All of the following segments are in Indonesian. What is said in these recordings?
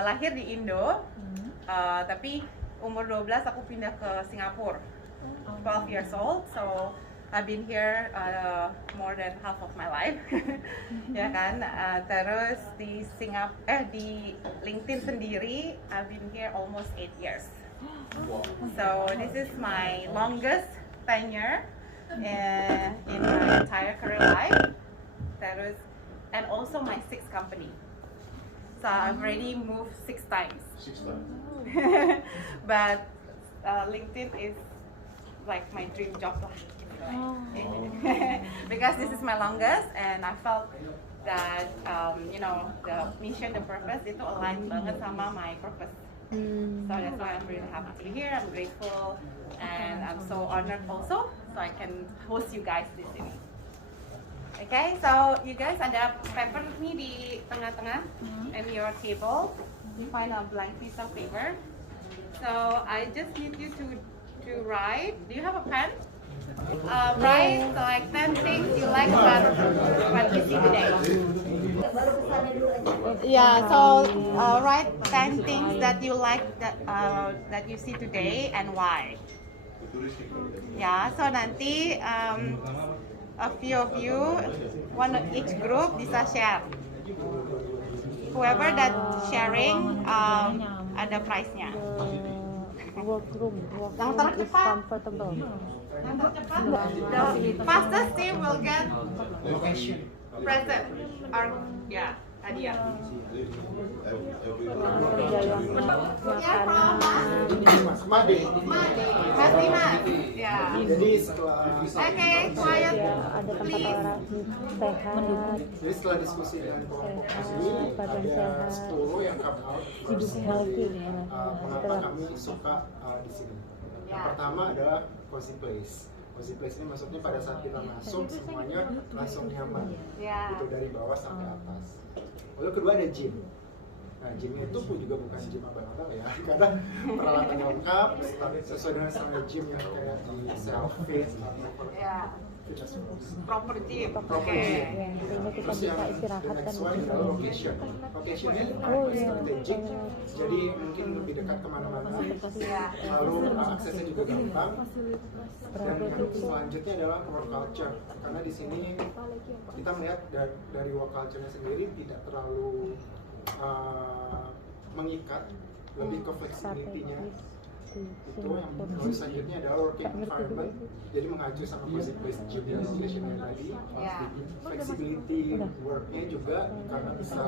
lahir di Indo, tapi umur 12 aku pindah ke Singapura. 12 years old, so I've been here more than half of my life. Ya kan, terus di di LinkedIn sendiri, I've been here almost 8 years. So this is my longest tenure in my entire career life. Terus, and also my 6th company. So I've already moved 6 times. 6 times. But LinkedIn is like my dream job lah. Because this is my longest, and I felt that the mission, the purpose itu align banget sama my purpose. So that's why I'm really happy to be here. I'm grateful, and I'm so honored also, so I can host you guys di sini. Okay, so you guys ada paper nih di tengah-tengah, and your table. You find a blank piece of paper. So I just need you to write. Do you have a pen? Write like 10 things you like about what you see today. Yeah, so write 10 things that you like that you see today and why. Ya, so nanti a few of you, one of each group bisa share. Whoever that sharing ada prize-nya. Workroom Yang tercepat, comfortable. the fastest team will get present or hadiah. Kerja yang makanan. Mas Dimas, ya. Jadi setelah Oke, quiet. Ya, ada tempat Please. olahraga sehat, jadi setelah diskusi dengan kelompok ini badan ada sehat, 10 yang come out hidup first. healthy. Mengapa kami suka di sini? Yang Ya. pertama adalah cozy place. Cozy place ini maksudnya pada saat kita masuk semuanya langsung nyaman, Ya. itu dari bawah sampai atas. Lalu kedua ada gym. Nah, gym itu pun juga bukan gym abang-abang ya, karena peralatannya lengkap, sesuai dengan standar gym yang kayak di Selfie, Ya. fitness box. Proper gym. Proper Oke. gym. Ya, sehingga kita Terus bisa yang istirahat the dan next one adalah location. Locationnya Oh, iya. strategic, jadi mungkin lebih dekat kemana-mana. Ya. Lalu aksesnya juga gampang. Dan yang selanjutnya adalah work culture, karena di sini kita melihat dari work culture-nya sendiri tidak terlalu mengikat, lebih ke flexibility-nya. Itu yang lalu selanjutnya adalah working environment, jadi mengacu sama cozy place gym dan location yang tadi. Ya. Flexibility work-nya juga karena bisa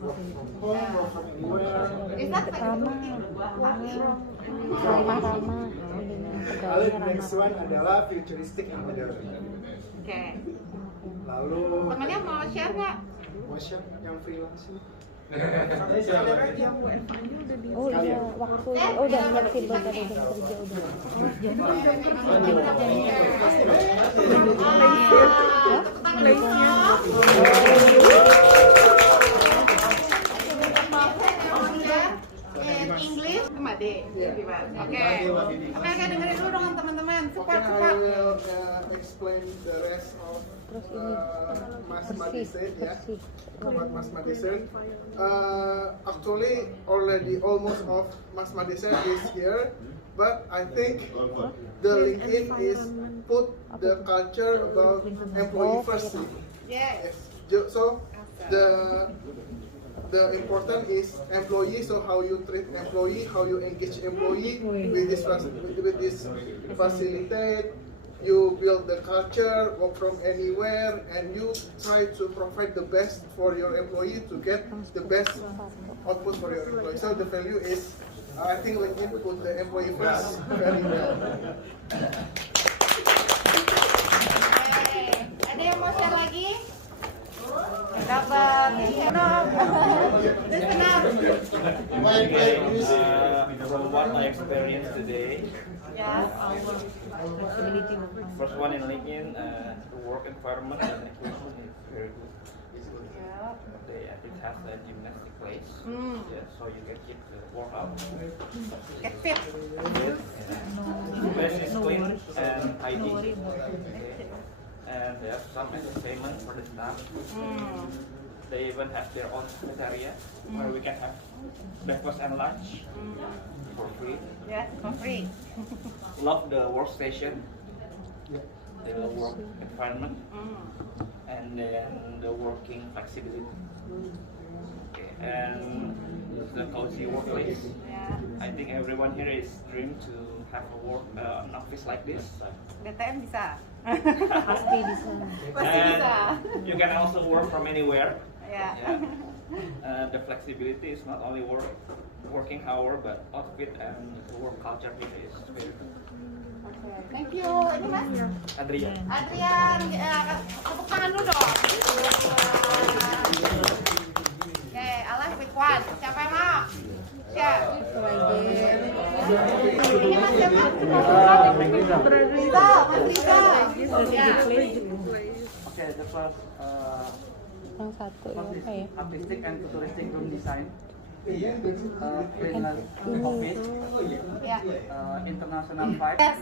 work from home, work from anywhere. Is that flexibility? ramah-ramah. Lalu next one adalah futuristic and modern. Oke. Lalu Temennya mau share nggak? mau share yang freelance ini? Oh iya, waktu udah fleksibel dari jam kerja udah. In English, Made. Oke, dengerin dulu dong teman-teman. Okay, Support. I will explain the rest of Terus ini Mas bersih, Madi said, ya. bersih. What Mas Madi said. Actually, already almost of Mas Madi said is here, but I think the LinkedIn is put the culture about employee first. Yes. Yes. So the important is employee. So how you treat employee, how you engage employee with this facilitate. You build the culture, work from anywhere, and you try to provide the best for your employee to get the best output for your employee. So the value is, I think LinkedIn put the employee first very well. Ada yang mau share lagi? Dapat. Listen up. From what I experienced today, Ya. first one in LinkedIn, the work environment and equipment is very good. Ya. I think has a gymnastic place, yeah, so you can keep the workout. Get fit. The place is clean and hygiene. Okay. And there's some entertainment for the staff. They even have their own cafeteria where we can have breakfast and lunch for free. Yes, for free. Love the workstation, the work environment, and then the working flexibility. Okay, and the cozy workplace. Ya. I think everyone here is dream to have a work an office like this. BTN bisa. Pasti bisa. Pasti bisa. And you can also work from anywhere. Ya. Yeah. The flexibility is not only working hour, but outfit and work culture here is very good. Oke, thank you. Ini Mas Adrian. Adrian, tepuk tangan dulu dong. Oke, Alan quick one. Siapa yang mau? Share. Ini Mas siapa? Rizal, Mas Rizal. Ya. Okay, the first Yang satu ya, first is apa ya? artistic and futuristic room design. Cleanliness office, Ya. international vibe. Yes.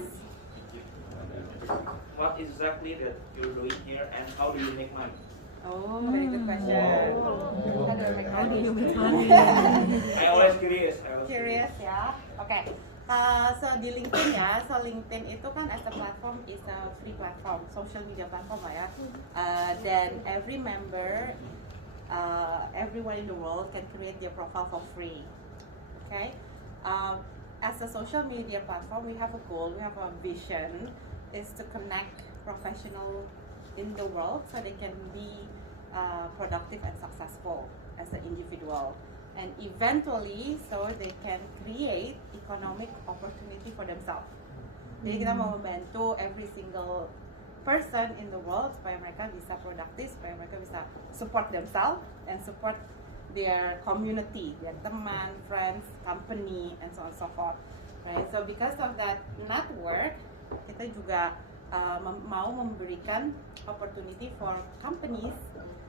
What exactly that you're doing here and how do you make money? Oh, very good question. How do you make I always curious. Curious ya. Oke. So di LinkedIn ya, so LinkedIn itu kan as a platform is a free platform, social media platform lah ya. Dan every member, everyone in the world can create their profile for free. Okay. As a social media platform, we have a goal, we have a vision, is to connect professional in the world so they can be productive and successful as an individual. And eventually, so they can create economic opportunity for themselves. Jadi kita mau membantu every single person in the world supaya mereka bisa produktif, supaya mereka bisa support themselves and support their community, their teman, friends, company, and so on and so forth. Right? So because of that network, kita juga mau memberikan opportunity for companies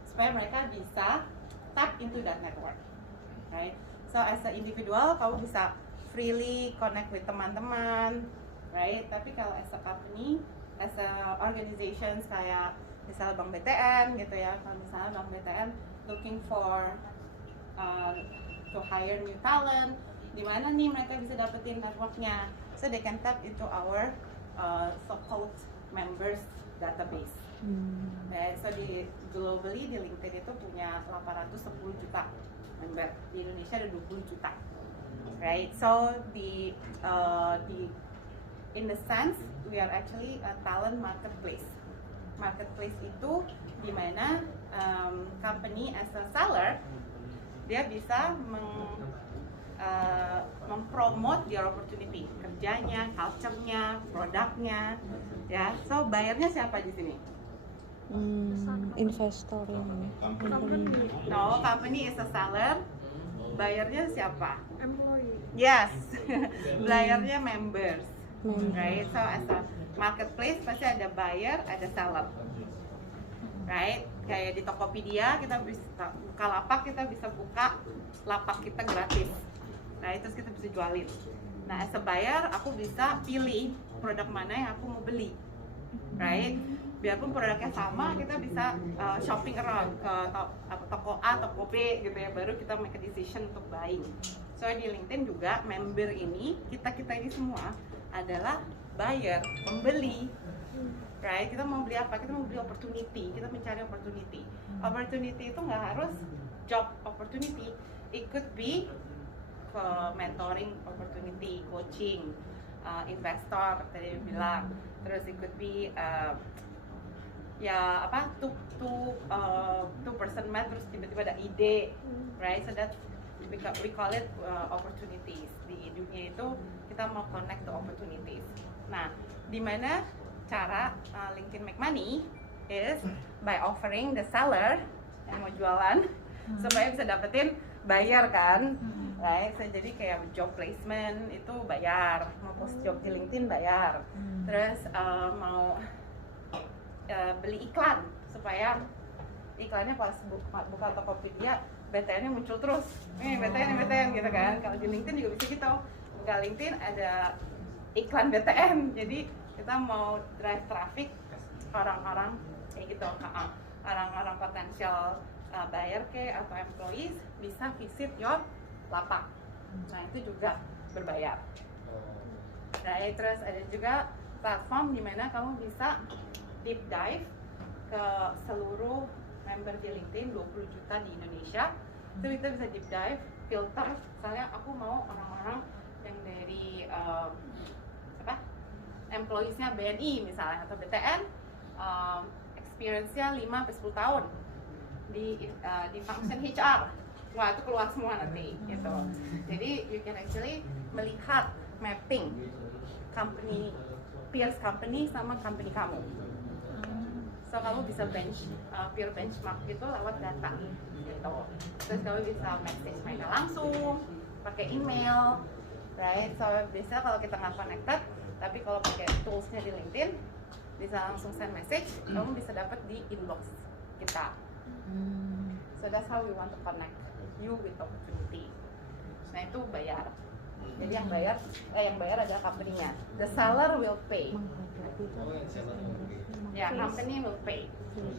supaya mereka bisa tap into that network. Right? So as an individual, kamu bisa freely connect with teman-teman, right? Tapi kalau as a company, as a organizations kayak misalnya Bank BTN gitu ya, kalau misalnya Bank BTN looking for to hire new talent, di mana nih mereka bisa dapetin networknya, so they can tap into our so-called members database. Right? So globally di LinkedIn itu punya 810 juta member, di Indonesia ada 20 juta, right? So in the sense we are actually a talent marketplace. Marketplace itu di mana company as a seller dia bisa mempromote their opportunity, kerjanya, culture-nya, produknya, ya. So bayarnya siapa di sini? Investor yang No, company is a seller. Bayarnya siapa? Employee. Yes. Bayarnya members. Right? So as a marketplace pasti ada buyer, ada seller. Right? Kayak di Tokopedia kita bisa buka lapak, kita bisa buka lapak kita gratis. Nah, terus kita bisa jualin. Nah, as a buyer aku bisa pilih produk mana yang aku mau beli. Right? Biarpun produknya sama, kita bisa shopping around ke toko A, toko B gitu ya, baru kita make a decision untuk buying. So di LinkedIn juga member ini, kita ini semua adalah buyer, pembeli. Right? Kita mau beli apa? Kita mau beli opportunity, kita mencari opportunity. Opportunity itu nggak harus job opportunity, it could be mentoring opportunity, coaching, investor tadi bilang, terus it could be ya apa two person met terus tiba-tiba ada ide, right? So that we call it opportunities. Di dunia itu kita mau connect to opportunities. Nah, di mana cara LinkedIn make money is by offering the seller yang mau jualan supaya bisa dapetin bayar kan, right? So, jadi kayak job placement itu bayar, mau post job di LinkedIn bayar, terus mau beli iklan supaya iklannya pas buka Tokopedia BTN-nya muncul terus, BTN gitu kan. Kalau di LinkedIn juga bisa gitu, buka LinkedIn ada iklan BTN, jadi kita mau drive traffic orang-orang kayak gitu, orang-orang potensial buyer atau employees bisa visit your lapak. Nah itu juga berbayar. Nah, terus ada juga platform di mana kamu bisa deep dive ke seluruh member di LinkedIn 20 juta di Indonesia. Itu kita bisa deep dive, filter. Misalnya aku mau orang-orang yang dari employees-nya BNI misalnya atau BTN, experience-nya 5-10 tahun di function HR. Wah, itu keluar semua nanti gitu. Jadi you can actually melihat mapping company, peers company sama company kamu. So kamu bisa peer benchmark gitu lewat data gitu. Terus kamu bisa message mereka langsung pakai email, right? So biasanya kalau kita nggak connected, tapi kalau pakai toolsnya di LinkedIn bisa langsung send message, kamu bisa dapat di inbox kita. So that's how we want to connect you with opportunity. Nah itu bayar. Jadi yang bayar adalah company-nya. The seller will pay. Ya, company will pay.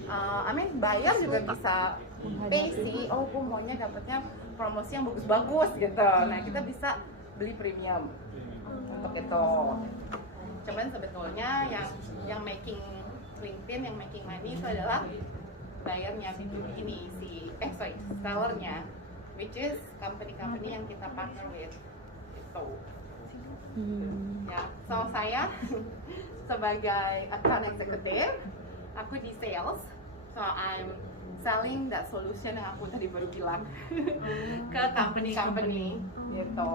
I mean buyer juga bisa pay sih. Oh, gue maunya dapatnya promosi yang bagus-bagus gitu. Nah kita bisa beli premium untuk itu. Cuman sebetulnya yang making LinkedIn, yang making money itu adalah bayarnya ini sellernya, which is company-company yang kita partner with itu. Ya, so saya sebagai account executive, aku di sales, so I'm selling that solution yang aku tadi baru bilang ke company-company gitu.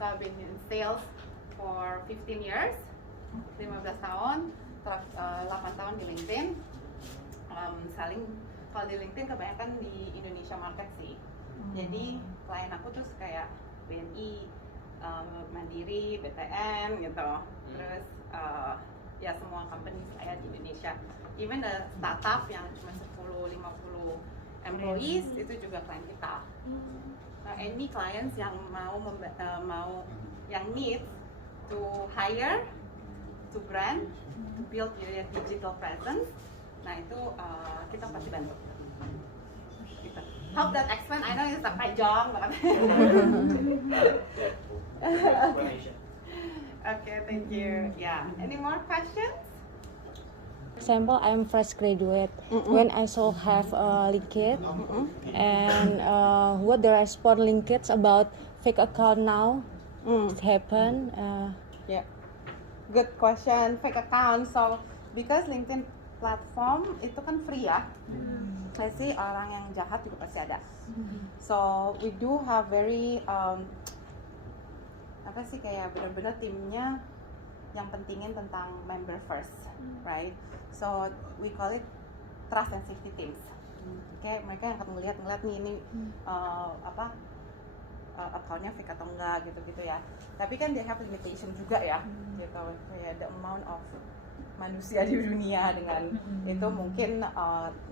So I've been in sales for 15 years, 15 tahun, 8 tahun di LinkedIn. Selling kalau di LinkedIn kebanyakan di Indonesia market sih. Jadi klien aku tuh kayak BNI, Mandiri, BTN gitu. Terus ya semua company saya di Indonesia. Even the startup yang cuma 10-50 employees itu juga klien kita. Nah, any clients yang yang need to hire, to brand, to build your digital presence, nah itu kita pasti bantu. Gitu. Hope that explain. I know it's a panjang banget. Okay, thank you. Yeah. Any more questions? Example, I'm fresh graduate. When I so have LinkedIn, and what the response LinkedIn about fake account now? It happen. Yeah. Good question. Fake account. So because LinkedIn platform itu kan free ya. Pasti orang yang jahat juga pasti ada. So we do have very apa sih kayak benar-benar timnya yang pentingin tentang member first, right? So we call it trust and safety teams. Kayak mereka yang akan ngeliat nih ini accountnya fake atau enggak gitu ya. Tapi kan they have limitation juga ya, gitu. Kayak the amount of manusia di dunia dengan itu mungkin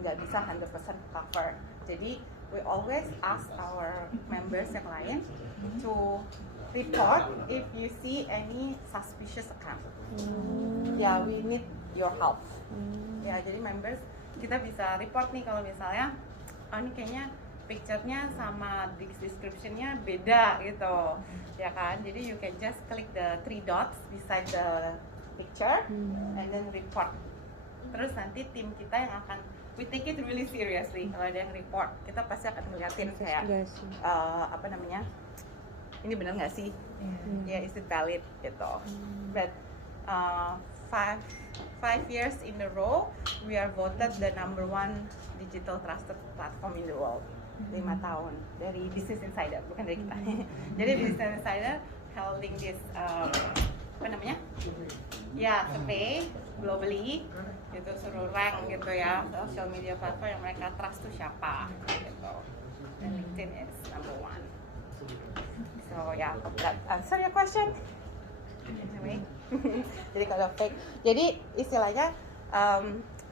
nggak bisa 100% cover. Jadi we always ask our members yang lain to report if you see any suspicious account. Ya, we need your help. Ya, jadi members kita bisa report nih kalau misalnya ini kayaknya picture-nya sama description-nya beda gitu. Ya kan? Jadi you can just click the 3 dots beside the picture and then report. Terus nanti tim kita yang akan we take it really seriously. Kalau ada yang report, kita pasti akan ngeliatin kayak apa namanya, ini benar nggak sih? Yeah, is it valid gitu. But 5 years in a row, we are voted the #1 digital trusted platform in the world. 5 tahun dari Business Insider, bukan dari kita. Jadi Business Insider holding this apa namanya? Ya, survey globally gitu, suruh rank gitu ya, social media platform yang mereka trust tuh siapa gitu. Dan LinkedIn is #1. So yeah, that answer your question. Anyway. Jadi kalau fake, jadi istilahnya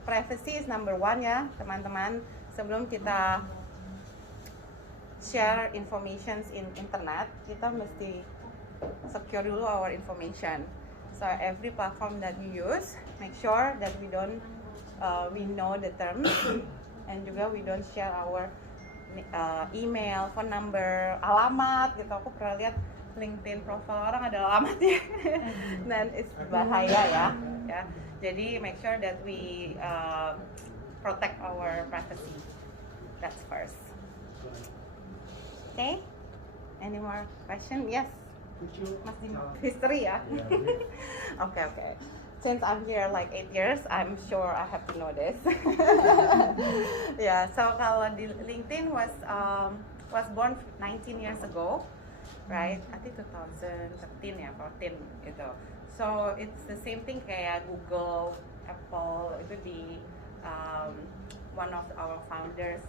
privacy is #1 ya teman-teman. Sebelum kita share information in internet, kita mesti secure dulu our information. So every platform that we use, make sure that we don't we know the terms and juga we don't share our email, phone number, alamat gitu. Aku pernah lihat LinkedIn profile orang ada alamatnya, dan it's bahaya ya. Jadi make sure that we protect our privacy. That's first. Okay. Any more question? Yes. Mas Dino. History ya. Okay. Since I'm here like 8 years, I'm sure I have to know this. Yeah. So kalau di LinkedIn was born 19 years ago, right? I think 2013 ya, 14 gitu. So it's the same thing kayak Google, Apple itu di one of our founders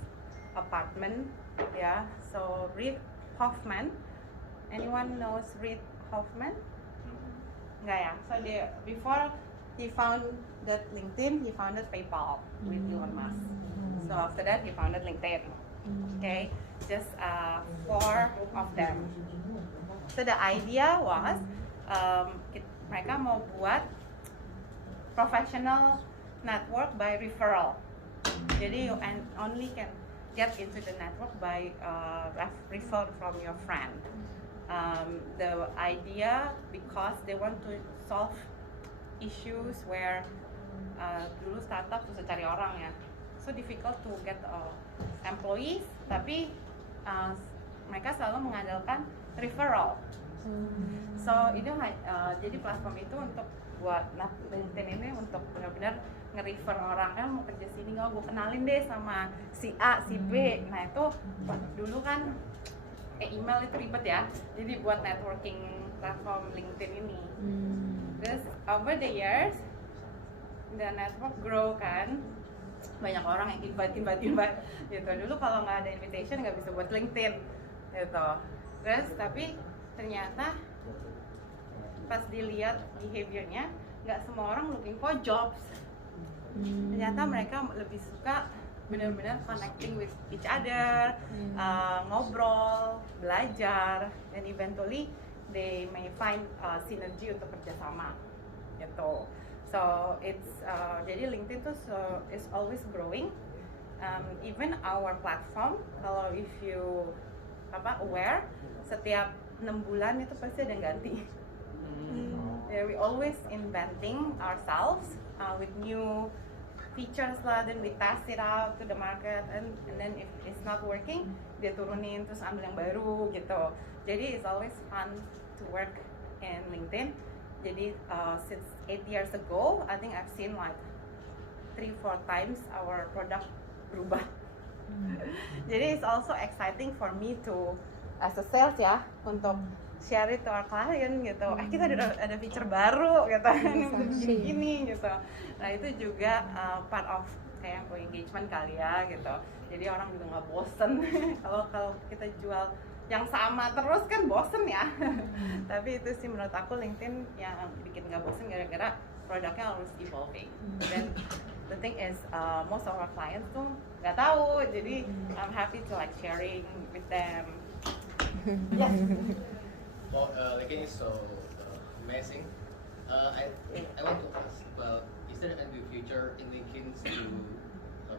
apartment, ya. So Reid Hoffman, anyone knows Reid Hoffman? Enggak ya. So before he founded LinkedIn, he founded PayPal with Elon Musk. So after that he founded LinkedIn. Okay, just 4 of them. So the idea was mereka mau buat professional network by referral. Jadi you only can get into the network by referral from your friend. The idea because they want to solve issues where dulu startup susah cari orang ya, so difficult to get employees, tapi mereka selalu mengandalkan referral. So itu jadi platform itu untuk buat LinkedIn ini untuk benar-benar nge-refer orang, kan mau kerja sini nggak, gue kenalin deh sama si A, si B. Nah itu dulu kan email itu ribet ya, jadi buat networking platform LinkedIn ini. Terus over the years the network grow kan, banyak orang yang invite gitu. Dulu kalau nggak ada invitation nggak bisa buat LinkedIn gitu. Terus tapi ternyata pas dilihat behaviornya, nggak semua orang looking for jobs. Ternyata mereka lebih suka benar-benar connecting with each other, ngobrol, belajar, and eventually they may find synergy untuk kerjasama gitu. So it's jadi LinkedIn tuh is always growing. Even our platform, kalau if you aware, setiap 6 bulan itu pasti ada yang ganti. Yeah, we always inventing ourselves with new features lah, then we test it out to the market, and then if it's not working, dia turunin terus ambil yang baru gitu. Jadi it's always fun to work in LinkedIn. Jadi since 8 years ago, I think I've seen like 3-4 times our product berubah. Jadi it's also exciting for me to as a sales ya, untuk share it to our client gitu. Kita ada feature baru gitu, gini gitu. Nah itu juga part of kayak engagement kali ya gitu. Jadi orang juga nggak bosen. Kalau kita jual yang sama terus kan bosen ya. Tapi itu sih menurut aku LinkedIn yang bikin nggak bosen gara-gara produknya harus evolving. Dan the thing is most of our clients tuh nggak tahu. Jadi I'm happy to like sharing with them. Yes. Well, LinkedIn is so amazing. I want to ask about, is there any future in LinkedIn to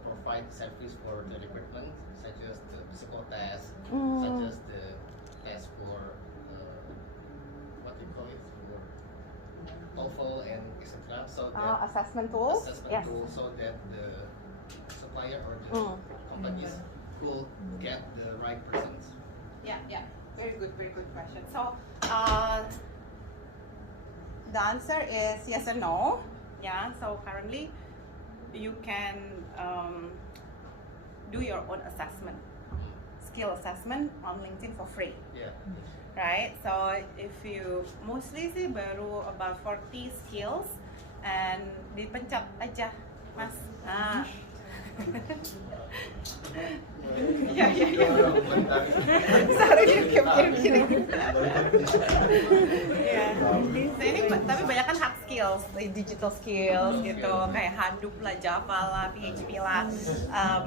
provide service for the recruitment, such as the physical test, such as the test for what do you call it, for TOEFL and etc. So that Assessment tools. Yes. tool, so that the supplier or the companies will get the right persons. Yeah. Very good question. So, the answer is yes and no. Yeah. So currently, you can do your own assessment, skill assessment on LinkedIn for free. Yeah. Right. So if you mostly sih baru about 40 skills, and dipencet aja, Mas. Yeah. Sorry, kirim. Yeah. So ini tapi banyak kan hard skills, digital skills gitu, kayak Hadoop lah, Java lah, PHP lah.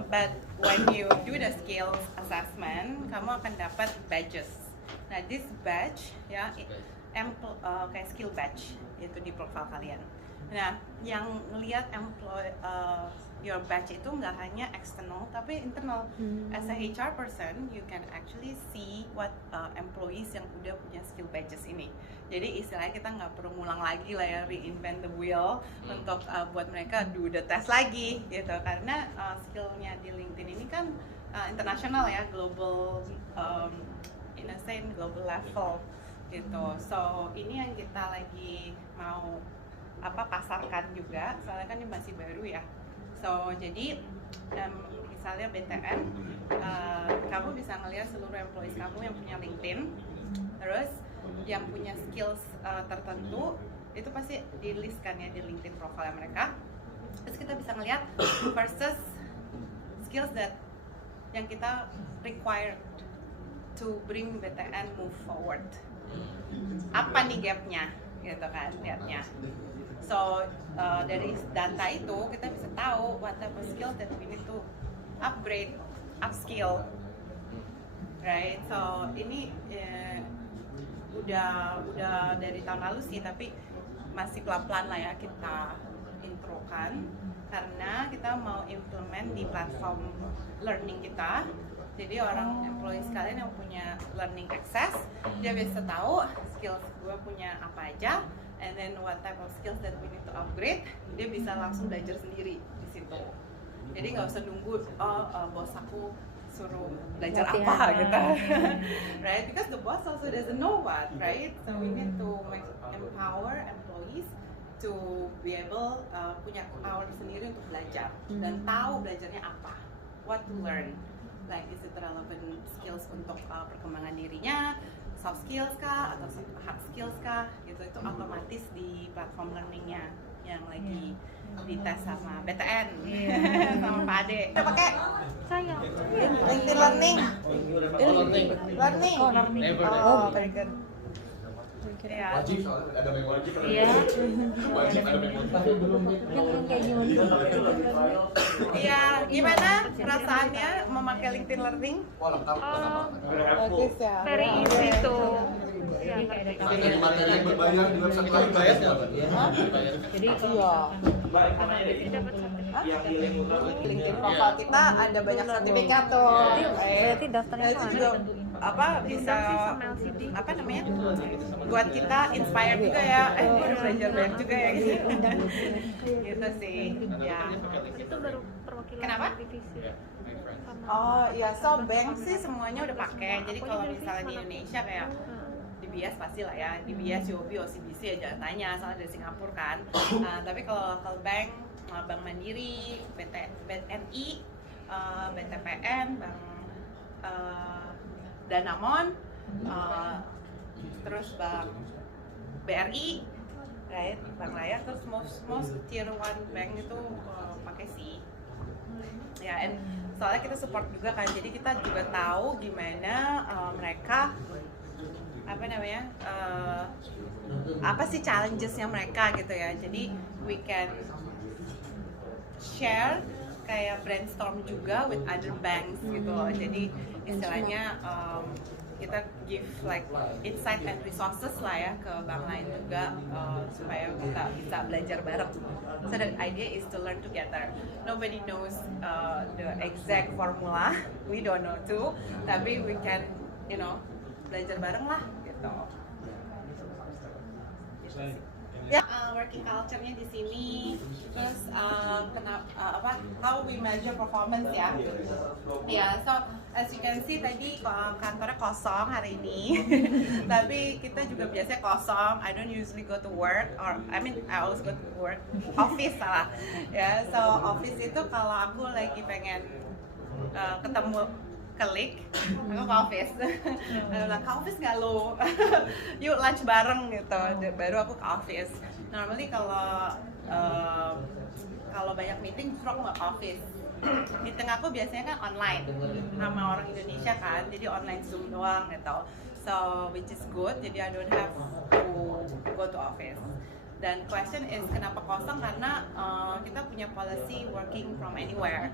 But when you do the skills assessment, kamu akan dapat badges. Nah, this badge ya, kayak skill badge itu di profile kalian. Nah, yang ngelihat your batch itu nggak hanya external tapi internal. As a HR person, you can actually see what employees yang udah punya skill badges ini. Jadi istilahnya kita nggak perlu ngulang lagi lah ya, reinvent the wheel untuk buat mereka do the test lagi gitu. Karena skillnya di LinkedIn ini kan internasional ya, global, in a sense global level gitu. So ini yang kita lagi mau pasarkan juga, soalnya kan ini masih baru ya. So jadi misalnya BTN, kamu bisa ngelihat seluruh employees kamu yang punya LinkedIn, terus yang punya skills tertentu itu pasti di list kan ya di LinkedIn profile mereka. Terus kita bisa ngelihat versus skills that yang kita required to bring BTN move forward. Apa nih gapnya, gitu kan lihatnya. So dari data itu kita bisa tahu what type of skill that we need to upgrade, upskill, right? So ini udah dari tahun lalu sih, tapi masih pelan-pelan lah ya kita introkan karena kita mau implement di platform learning kita. Jadi orang employee sekalian yang punya learning access, dia bisa tahu skills gue punya apa aja, and then what type of skills that we need to upgrade, dia bisa langsung belajar sendiri di situ. Jadi nggak usah nunggu bos aku suruh belajar apa gitu, right? Because the boss also doesn't know what, right? So we need to empower employees to be able punya power sendiri untuk belajar dan tahu belajarnya apa, what to learn. Like is it relevant skills untuk perkembangan dirinya, soft skills kah atau hard skills kah gitu, itu otomatis di platform learningnya yang lagi dites sama BTN sama Pak Ade. Kita pakai LinkedIn Learning. Learning. Oh, very good. Ya. Wajib soalnya ada memang wajib. Iya. Wajib ada memang. Yang kayak gimana? Iya, gimana perasaannya memakai LinkedIn Learning? Wah, lengkap. Bagus ya. Very easy to Jadi materi yang berbayar di website lain bayar nggak? Jadi Mbak, informasi dari yang di LinkedIn profile kita ada banyak sertifikat tuh. berarti daftarnya Nah, itu juga bisa apa namanya buat kita inspire juga ya, gue udah belajar banyak juga ya gitu. Gitu sih ya. itu baru perwakilan Kenapa? divisi. Oh iya, so bank sih semuanya udah pakai. Jadi kalau misalnya di Indonesia kayak di BIAS pasti lah ya, di BIAS, UOB, OCBC ya jangan tanya, soalnya dari Singapura kan. Tapi kalau local bank, Bank Mandiri, BNI, BTPN, Bank Danamon, terus Bank BRI, right, Bank Raya, terus most tier 1 bank itu pakai sih. Ya, and soalnya kita support juga kan, jadi kita juga tahu gimana mereka apa namanya apa sih challengesnya mereka gitu ya. Jadi we can share kayak brainstorm juga with other banks gitu loh. Jadi istilahnya kita give like insight and resources lah ya ke bank lain juga supaya kita bisa belajar bareng. So the idea is to learn together. Nobody knows the exact formula, we don't know too, tapi we can belajar bareng lah gitu. Ya, working culture-nya di sini, terus how we measure performance ya. Ya, so as you can see tadi kantornya kosong hari ini, tapi kita juga biasanya kosong. I don't usually go to work, I always go to work, office salah. Ya, so office itu kalau aku lagi pengen ketemu klik, aku ke office. Aku bilang, ke office nggak lo? Yuk lunch bareng gitu. Baru aku ke office. Normally kalau banyak meeting, justru aku nggak ke office. Meeting aku biasanya kan online sama orang Indonesia kan, jadi online Zoom doang gitu. So which is good. Jadi I don't have to go to office. Dan question is kenapa kosong, karena kita punya policy working from anywhere.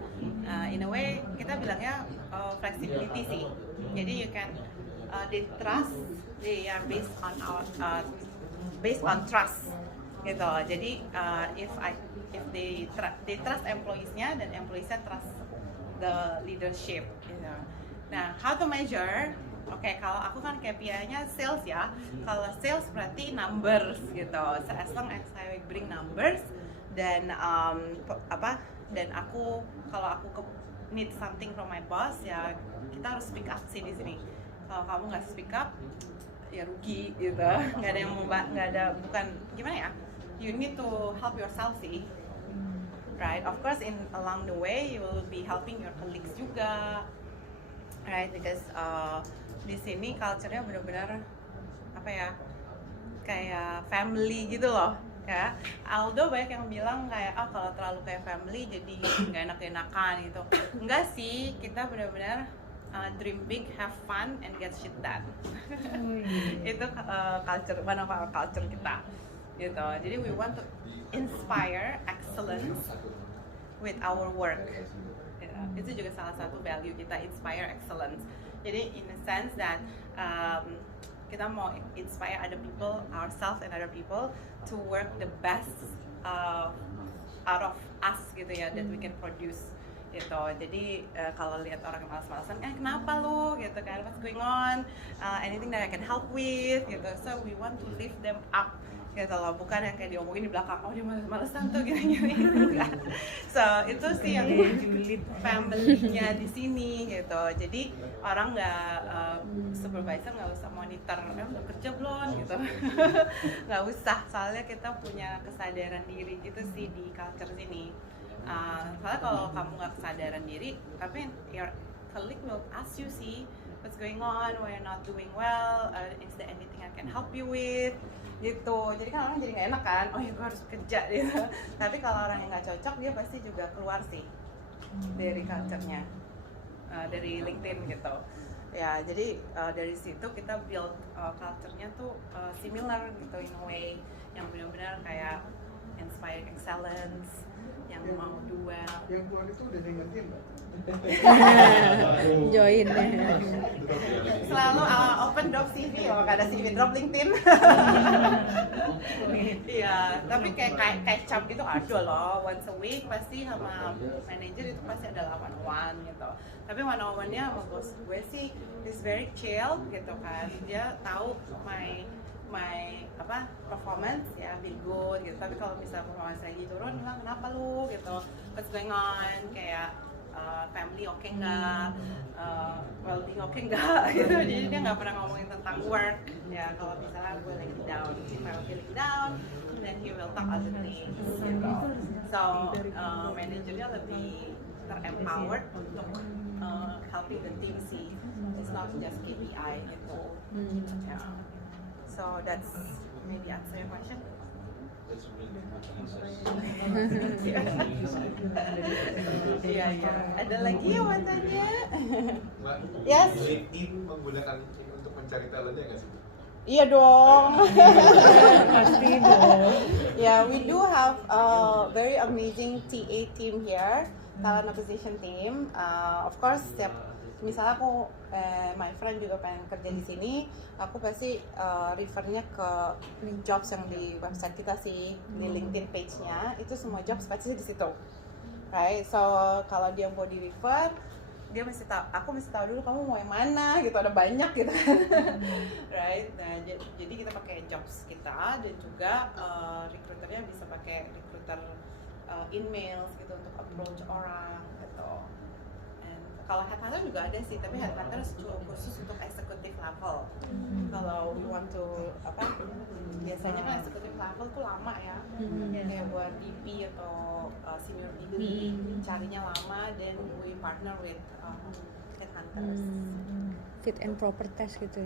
In a way kita bilangnya flexibility sih. Jadi you can they are based on trust gitu. Jadi if they trust employees-nya dan employees-nya trust the leadership gitu. Nah, how to measure? Oke, kalau aku kan KPI-nya sales ya. Kalau sales berarti numbers gitu. So as long as I bring numbers dan dan aku kalau aku need something from my boss ya kita harus speak up sih di sini. Kalau kamu nggak speak up ya rugi gitu. Nggak ada yang bukan gimana ya? You need to help yourself sih. Right, of course along the way you will be helping your colleagues juga. Right, because di sini culture-nya benar-benar apa ya, kayak family gitu loh ya. Although banyak yang bilang kayak kalau terlalu kayak family jadi nggak enak-enakan gitu. Enggak sih, kita benar-benar dream big, have fun, and get shit done. Itu culture, one of our culture kita gitu. Jadi we want to inspire excellence with our work. Itu juga salah satu value kita, inspire excellence. Jadi in a sense that kita mau inspire other people, ourselves and other people to work the best out of us gitu ya, that we can produce gitu. Jadi kalau lihat orang malas-malasan, kenapa lu gitu kan, what's going on, anything that I can help with gitu. So we want to lift them up gitu loh, bukan yang kayak diomongin di belakang, dia malas-malasan tuh gini-gini kan. So itu sih yang julid family-nya di sini gitu. Jadi orang supervisor nggak usah monitor, udah kerja belum gitu. Nggak usah, soalnya kita punya kesadaran diri gitu sih di culture sini. Soalnya kalau kamu nggak kesadaran diri, tapi your colleague will ask you sih, what's going on, why you're not doing well, is there anything I can help you with gitu. Jadi kan orang jadi nggak enak kan, ya gue harus kerja gitu. Tapi kalau orang yang nggak cocok, dia pasti juga keluar sih dari culture-nya, dari LinkedIn gitu ya. Jadi dari situ kita build culture-nya tuh similar gitu in a way, yang benar-benar kayak inspire excellence, yang mau do well. Yang keluar itu udah diingetin Mbak? Join. Selalu open drop CV, kalau nggak ada CV drop LinkedIn. Iya, tapi kayak catch up gitu ada loh, once a week pasti sama manager itu pasti ada one-on-one gitu. Tapi one-on-one-nya sama bos gue sih is very chill gitu kan. Dia tahu my performance ya, feel good gitu. Tapi kalau misalnya performance lagi turun, bilang kenapa lu gitu, what's going on, kayak family oke nggak, well-being oke nggak gitu. Jadi dia nggak pernah ngomongin tentang work ya. Kalau misalnya gue lagi down, if I'm feeling down, then he will talk other things gitu. So manajernya lebih ter-empowered untuk helping the team sih, it's not just KPI gitu. Yeah. So that's maybe answer your question. Iya. Ada lagi yang mau tanya? Mbak, Yes. LinkedIn menggunakan ini untuk mencari talentnya nggak sih? Iya dong. Pasti dong. Yeah, we do have a very amazing TA team here, talent acquisition team. Of course, misalnya aku, my friend juga pengen kerja di sini, aku pasti refernya ke jobs yang di website kita sih, di LinkedIn page-nya, itu semua jobs pasti di situ, right? So kalau dia mau di refer, dia mesti tahu, aku mesti tahu dulu kamu mau yang mana gitu, ada banyak gitu kan. Right? Nah, jadi kita pakai jobs kita, dan juga recruiternya bisa pakai recruiter emails gitu untuk approach orang gitu. Kalau headhunter juga ada sih, tapi headhunter khusus untuk executive level. Kalau we want to biasanya kan executive level tuh lama ya, kayak buat VP atau senior VP, carinya lama, then we partner with headhunters. Fit and proper test gitu ya.